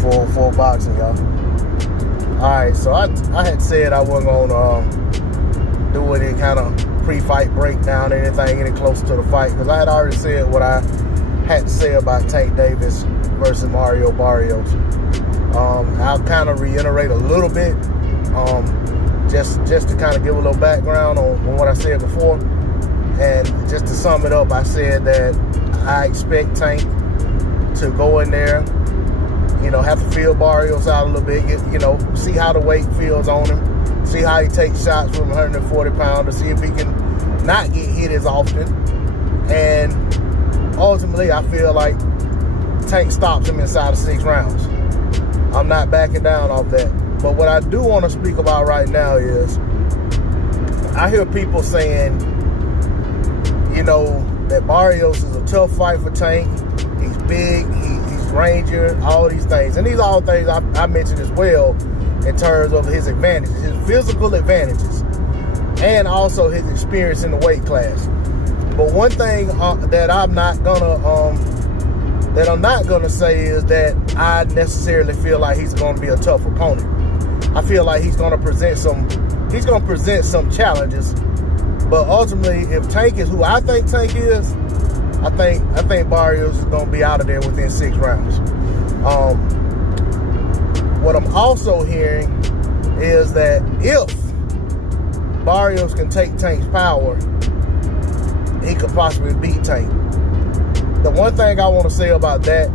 for boxing, y'all. Alright, so I had said I wasn't gonna do any kind of pre-fight breakdown or anything any closer to the fight, because I had already said what I had to say about Tank Davis versus Mario Barrios. I'll kind of reiterate a little bit, just to kind of give a little background on what I said before. And just to sum it up, I said that I expect Tank to go in there, have to feel Barrios out a little bit, see how the weight feels on him, see how he takes shots from 140 pounds, to see if he can not get hit as often. And ultimately, I feel like Tank stops him inside of 6 rounds. I'm not backing down off that. But what I do want to speak about right now is, I hear people saying, that Barrios is a tough fight for Tank. He's big, he's Ranger, all these things. And these are all things I mentioned as well in terms of his advantages, his physical advantages, and also his experience in the weight class. But one thing that I'm not gonna say is that I necessarily feel like he's gonna be a tough opponent. I feel like he's gonna present some challenges. But ultimately, if Tank is who I think Tank is, I think Barrios is going to be out of there within 6 rounds. What I'm also hearing is that if Barrios can take Tank's power, he could possibly beat Tank. The one thing I want to say about that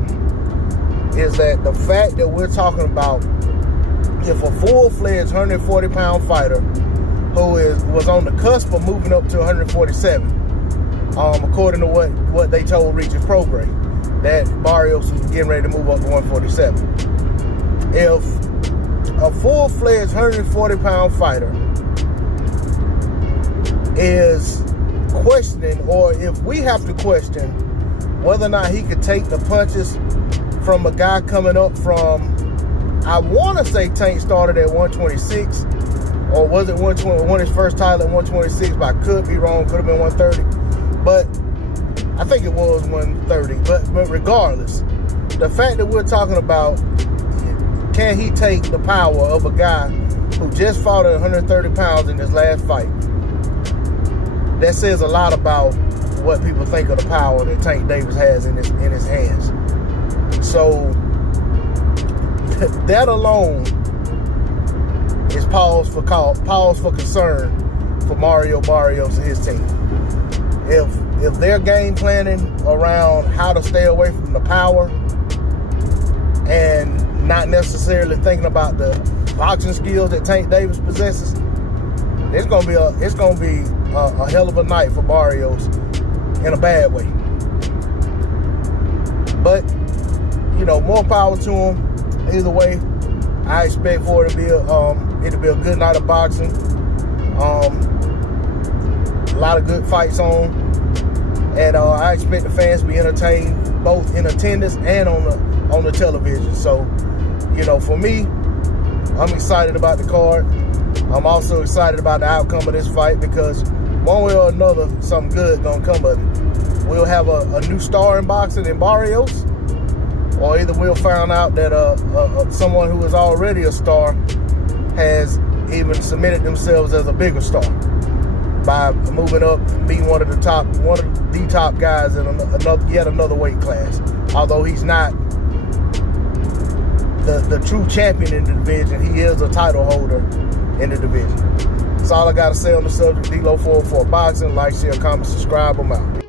is that the fact that we're talking about, if a full-fledged 140-pound fighter who was on the cusp of moving up to 147, according to what they told Regis Program, that Barrios was getting ready to move up to 147. If a full-fledged 140-pound fighter is questioning, or if we have to question whether or not he could take the punches from a guy coming up from, I want to say Tank started at 126, or was it 120, won his first title at 126, but I could be wrong, could have been 130. But I think it was 130. But regardless, the fact that we're talking about, can he take the power of a guy who just fought at 130 pounds in his last fight? That says a lot about what people think of the power that Tank Davis has in his hands. So that alone is pause for concern for Mario Barrios and his team. If they're game planning around how to stay away from the power and not necessarily thinking about the boxing skills that Tank Davis possesses, it's gonna be a hell of a night for Barrios in a bad way. But more power to him. Either way, I expect for it to be a good night of boxing. A lot of good fights on, and I expect the fans to be entertained both in attendance and on the television. So, for me, I'm excited about the card. I'm also excited about the outcome of this fight, because one way or another, something good gonna come of it. We'll have a new star in boxing in Barrios, or either we'll find out that someone who is already a star has even cemented themselves as a bigger star by moving up and being one of the top guys in yet another weight class. Although he's not the true champion in the division, he is a title holder in the division. That's all I got to say on the subject. D-Lo 404 Boxing. Like, share, comment, subscribe. I'm out.